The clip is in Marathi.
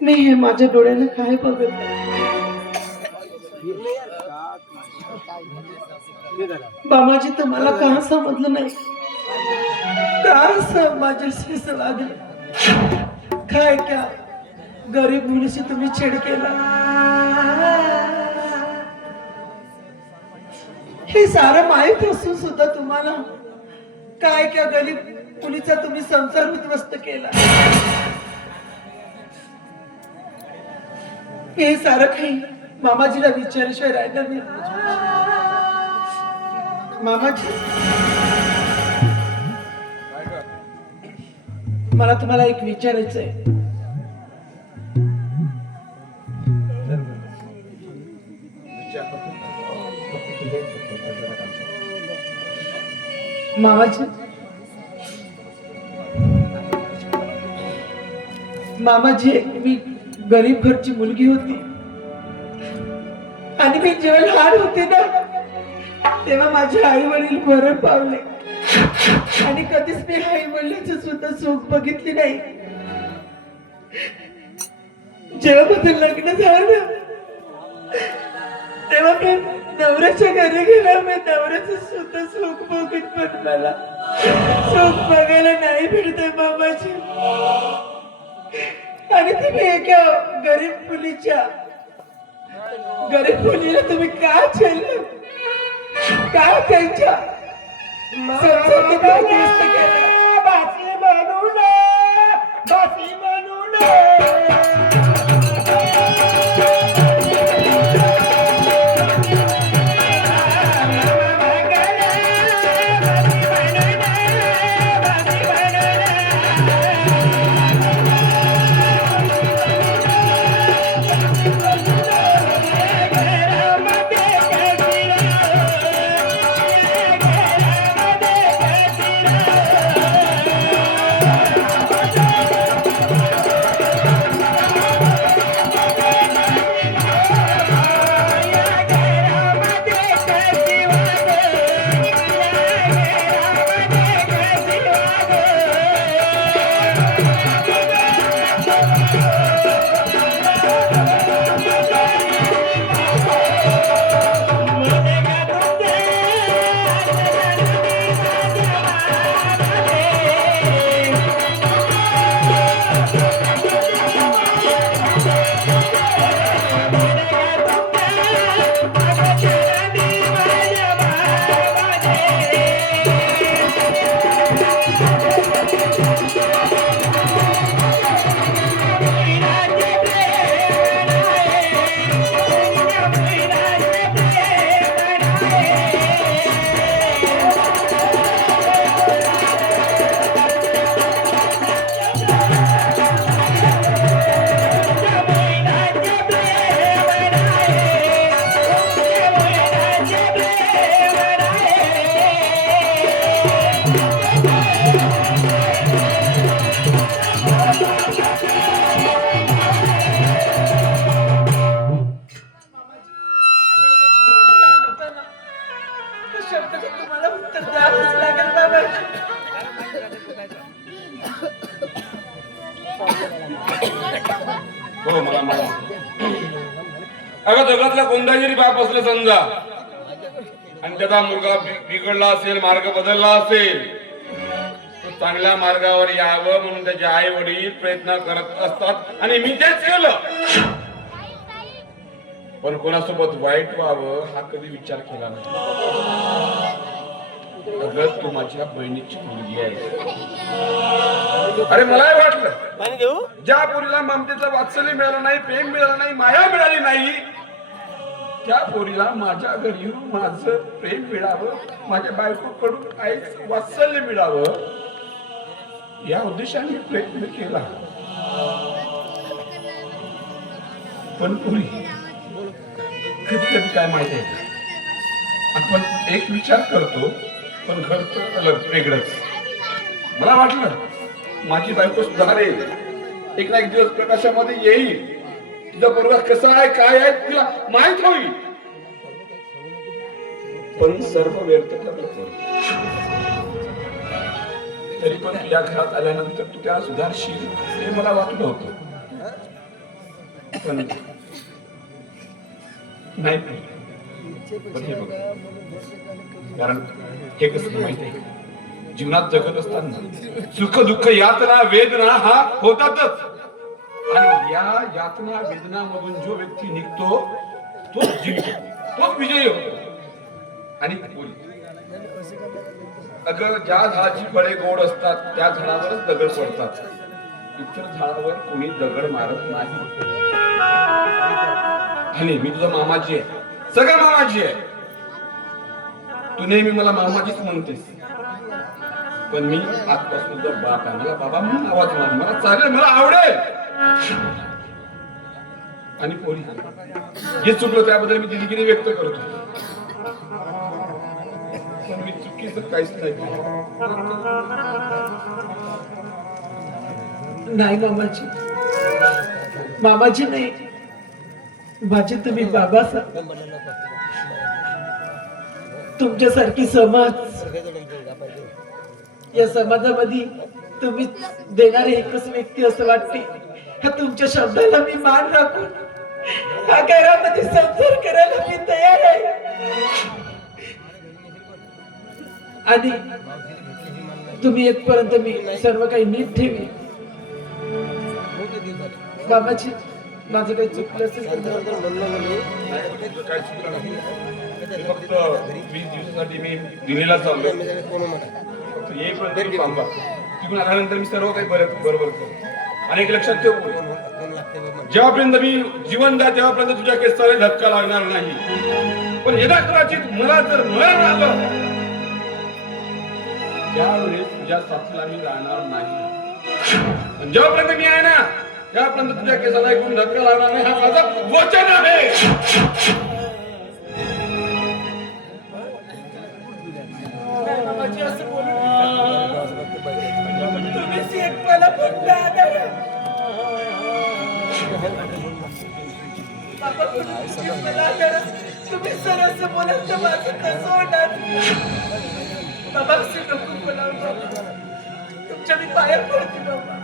मी हे माझ्या डोळ्याने काय बघत बाबाजी तर मला का समजलं नाही का असं माझ्याशी वागलं काय क्या गरीब मुलीशी तुम्ही छेड केला हे सारं माहित असून सुद्धा तुम्हाला काय क्या गरीब मुलीचा तुम्ही संसार उद्ध्वस्त केला हे सारं काही मामाजीला विचारल्याशिवाय राहिलं नाही मामाजी मला तुम्हाला एक विचारायचंय मामाजी मामाजी मी गरीब घरची मुलगी होती आणि मी जेव्हा लहान होते ना तेव्हा माझे आई वडील मरण पावले आणि कधीच मी आई वडिलांचं सुद्धा सुख बघितले नाही जेव्हा माझं लग्न झालं ना तेव्हा मी नवऱ्याच्या घरी गेला मी नवऱ्याचं सुद्धा सुख बघित पण मला सुख बघायला नाही भेटते बाबाजी आणि तुम्ही एका गरीब मुलीला तुम्ही का छेडलं का त्यांच्या बासी म्हणून तुम्हाला उत्तर द्यावंच लागेल बाबा हो मला अगं जगातला कोणता जरी बाप असलं समजा आणि त्याचा मुलगा बिघडला असेल मार्ग बदलला असेल तो चांगल्या मार्गावर यावं म्हणून त्याचे आई वडील प्रयत्न करत असतात आणि मी तेच केलं पण कोणासोबत वाईट व्हावं हा कधी विचार केला नाही अगं तू माझ्या बहिणीची मुलगी आहे अरे मलाही वाटलं ज्या पोरीला ममतेचं वात्सल्य मिळालं नाही प्रेम मिळालं नाही माया मिळाली नाही त्या पोरीला माझ्या घरी येऊन माझं प्रेम मिळावं माझ्या बायकोकडून काहीच वात्सल्य मिळावं या उद्देशाने प्रयत्न केला पण पुरी कधी कधी काय माहिती आहे आपण एक विचार करतो पण घरचं अलग वेगळंच मला वाटलं माझी बायको सुधारेल एक ना एक दिवस प्रकाशामध्ये येईल तुझा पोरगा कसा आहे काय आहे तुला माहित होईल पण सर्व व्यर्थ ठरलं तरी पण तुझ्या घरात आल्यानंतर तू त्याला सुधारशील हे मला वाटलं होतं, पण नाही. पण हे बघ, कारण हे कसं माहिती आहे, जीवनात जगत असताना सुख दुःख यातना वेदना हा होतातच, आणि या यातना वेदना मधून जो व्यक्ती निघतो तोच जिंकतो, तोच विजयी होतो. आणि अगं ज्या झाडाची फळे गोड असतात त्या झाडावरच दगड पडतात, इतर झाडावर कोणी दगड मारत नाही. आणि मी तुझा मामाजी आहे, सगळा मामाजी आहे. तू नेहमी मला मामाजीच म्हणतेस, पण मी आजपासून तुझा बाप आहे. मला बाबा म्हणून आवाज मार, मला चालेल, मला आवडेल. आणि पोरी जे चुकलं त्याबद्दल मी दिलगिरी व्यक्त करतो, पण मी चुकीचं काहीच नाही केलं. नाही मामाजी, मामाजी नाही, माझे तुम्ही बाबा साहेब. तुमच्यासारखी समाज, या समाजामध्ये तुम्ही देणारे एकच व्यक्ती असं वाटते. ह्या तुमच्या शब्दाला मी मान राखून ह्या घरामध्ये संसार करायला मी तयार आहे. आणि तुम्ही येतपर्यंत मी सर्व काही नीट ठेवी. बाबाजी, माझं काही चुकलं असेल काय चुकलं नाही, फक्त 20 दिवसासाठी मी दिल्लीला चाललो, येईपर्यंत थांबा. तिकडून आल्यानंतर मी सर्व काही बरोबर करतो. आणि एक लक्षात ठेव, जेव्हापर्यंत मी जिवंत आहे तेव्हापर्यंत तुझ्या केसाला धक्का लागणार नाही. पण यदा कदाचित मला जर मरण आलं त्यावेळेस तुझ्या साथीला मी राहणार नाही. जेव्हापर्यंत मी आहे ना त्यापर्यंत तुझ्या केसाला ऐकून धक्का लागणार नाही, हा माझं वचन आहे. तुम्ही सरस बोलत तर माझं कसं होणार. बाबा नको बोलावं, तुमच्या मी पाया पडते बाबा.